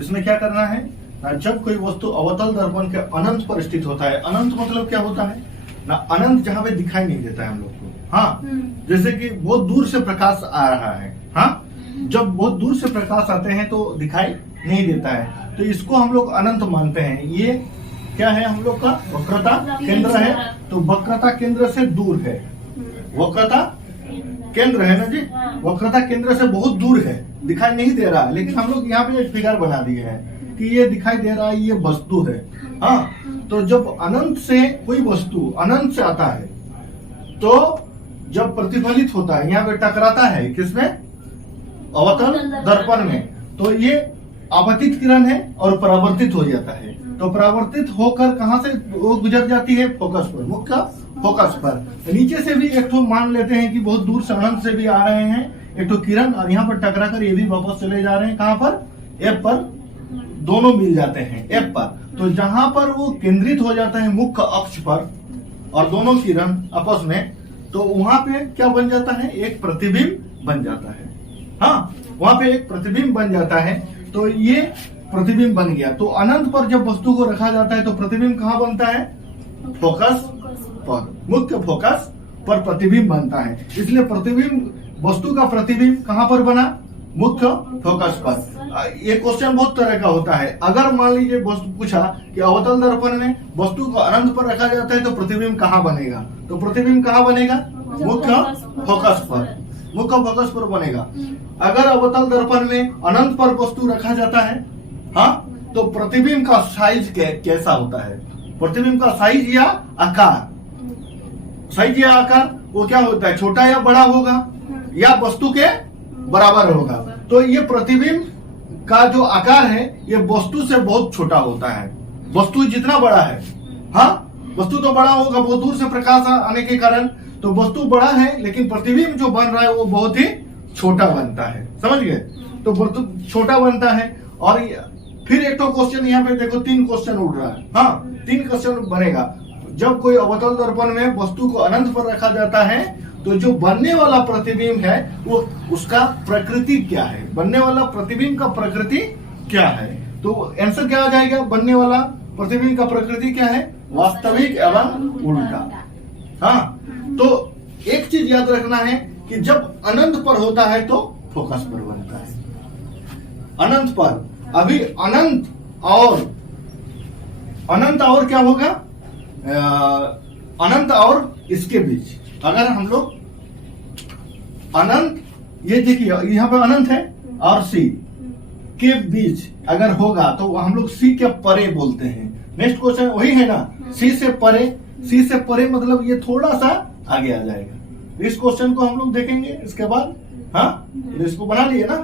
इसमें क्या करना है ना, जब कोई वस्तु अवतल दर्पण के अनंत पर स्थित होता है, अनंत मतलब क्या होता है ना, अनंत जहां पे दिखाई नहीं देता है हम लोग को। हाँ, जैसे कि बहुत दूर से प्रकाश आ रहा है, हाँ, जब बहुत दूर से प्रकाश आते हैं तो दिखाई नहीं देता है, तो इसको हम लोग अनंत मानते हैं। ये क्या है हम लोग का वक्रता केंद्र है, तो वक्रता केंद्र से दूर है, वक्रता केंद्र है ना जी, वक्रता केंद्र से बहुत दूर है, दिखाई नहीं दे रहा है, लेकिन हम लोग यहाँ पे एक फिगर बना दिए हैं कि ये दिखाई दे रहा है, ये वस्तु है। हाँ, तो जब अनंत से कोई वस्तु अनंत से आता है तो जब प्रतिफलित होता है, यहाँ पे टकराता है किसमें, अवतल दर्पण में, तो ये आपतित किरण है और परावर्तित हो जाता है। तो परावर्तित होकर कहां से वो गुजर जाती है, फोकस पर, मुख्य फोकस पर। नीचे से भी एक तो मान लेते हैं कि बहुत दूर से अनंत से भी आ रहे हैं एक तो किरण, और यहाँ पर टकरा कर ये भी वापस चले जा रहे हैं कहां पर, एफ पर, दोनों मिल जाते हैं एफ पर। तो जहां पर वो केंद्रित हो जाता है मुख्य अक्ष पर और दोनों किरण आपस में, तो वहां पे क्या बन जाता है, एक प्रतिबिंब बन जाता है। हाँ, वहां पे एक प्रतिबिंब बन जाता है, तो ये प्रतिबिंब बन गया। तो अनंत पर जब वस्तु को रखा जाता है तो प्रतिबिंब कहाँ बनता है, फोकस पर, मुख्य फोकस पर प्रतिबिंब बनता है। इसलिए प्रतिबिंब, वस्तु का प्रतिबिंब कहाँ पर बना, मुख्य फोकस पर। ये क्वेश्चन बहुत तरह का होता है। अगर मान लीजिए वस्तु पूछा कि अवतल दर्पण में वस्तु को अनंत पर रखा जाता है तो प्रतिबिंब कहाँ बनेगा, तो प्रतिबिंब कहाँ बनेगा, मुख्य फोकस पर, मुख्य फोकस पर बनेगा। अगर अवतल दर्पण में अनंत पर वस्तु रखा जाता है, हाँ, तो प्रतिबिंब का साइज कैसा होता है, प्रतिबिंब का साइज या आकार, साइज या आकार वो क्या होता है, छोटा या बड़ा होगा या वस्तु के बराबर होगा। तो ये प्रतिबिंब का जो आकार है ये वस्तु से बहुत छोटा होता है, वस्तु जितना बड़ा है, हाँ, वस्तु तो बड़ा होगा, बहुत दूर से प्रकाश आने के कारण तो वस्तु बड़ा है, लेकिन प्रतिबिंब जो बन रहा है वो बहुत ही छोटा बनता है, समझ गए, तो वस्तु छोटा बनता है। और फिर एक तो क्वेश्चन यहाँ पे देखो, 3 क्वेश्चन उठ रहा है, हाँ, 3 क्वेश्चन बनेगा। जब कोई अवतल दर्पण में वस्तु को अनंत पर रखा जाता है तो जो बनने वाला प्रतिबिंब है वो, उसका प्रकृति क्या है, बनने वाला प्रतिबिंब का प्रकृति क्या है, तो आंसर क्या आ जाएगा, बनने वाला प्रतिबिंब का प्रकृति क्या है, वास्तविक एवं उल्टा। हाँ, तो एक चीज याद रखना है कि जब अनंत पर होता है तो फोकस पर बनता है, अनंत पर। अभी अनंत और क्या होगा, अनंत और इसके बीच अगर हम लोग अनंत, ये देखिए यहाँ पे अनंत है और सी के बीच अगर होगा तो हम लोग सी के परे बोलते हैं। नेक्स्ट क्वेश्चन वही है ना, सी से परे, सी से परे मतलब ये थोड़ा सा आगे आ जाएगा। इस क्वेश्चन को हम लोग देखेंगे इसके बाद। हाँ, इसको बना लिए ना।